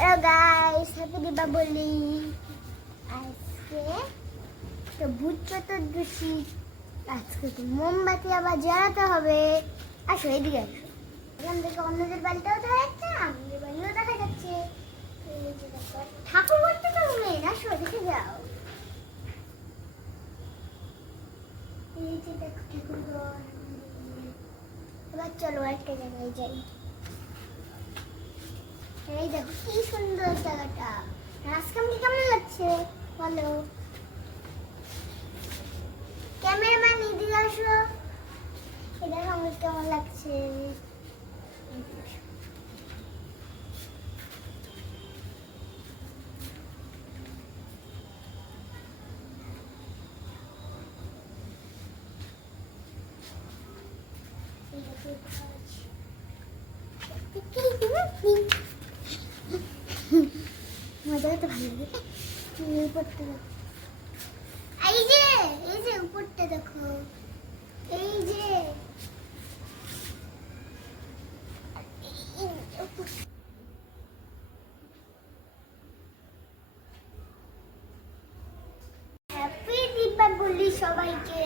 Hello guys, happy Deepavali. আজকে তো ভূত চতুর্দশী। আজকে তো মোমবাতি আবার জ্বালাতে হবে। আসো এদিকে আসো। এখান থেকে অন্যদের বাড়িটাও দেখা যাচ্ছে, আমাদের বাড়িও দেখা যাচ্ছে। এই যে দেখো, ঠাকুর করতে তো নেই, আসো দেখে যাও। এই যে দেখো ঠাকুর ঘর। এবার চলো একটা জায়গায় যাই। এই দেখো কি সুন্দর জায়গাটা। রাজকামটি কেমন লাগছে বলো? ক্যামেরাম্যান এদিকে আসো। এটা আমার কেমন লাগছে? মজা তো ভালো লাগে। উপরটা দেখো, এই যে উপরটা দেখো, এই যে হ্যাপি দীপাবলি সবাইকে।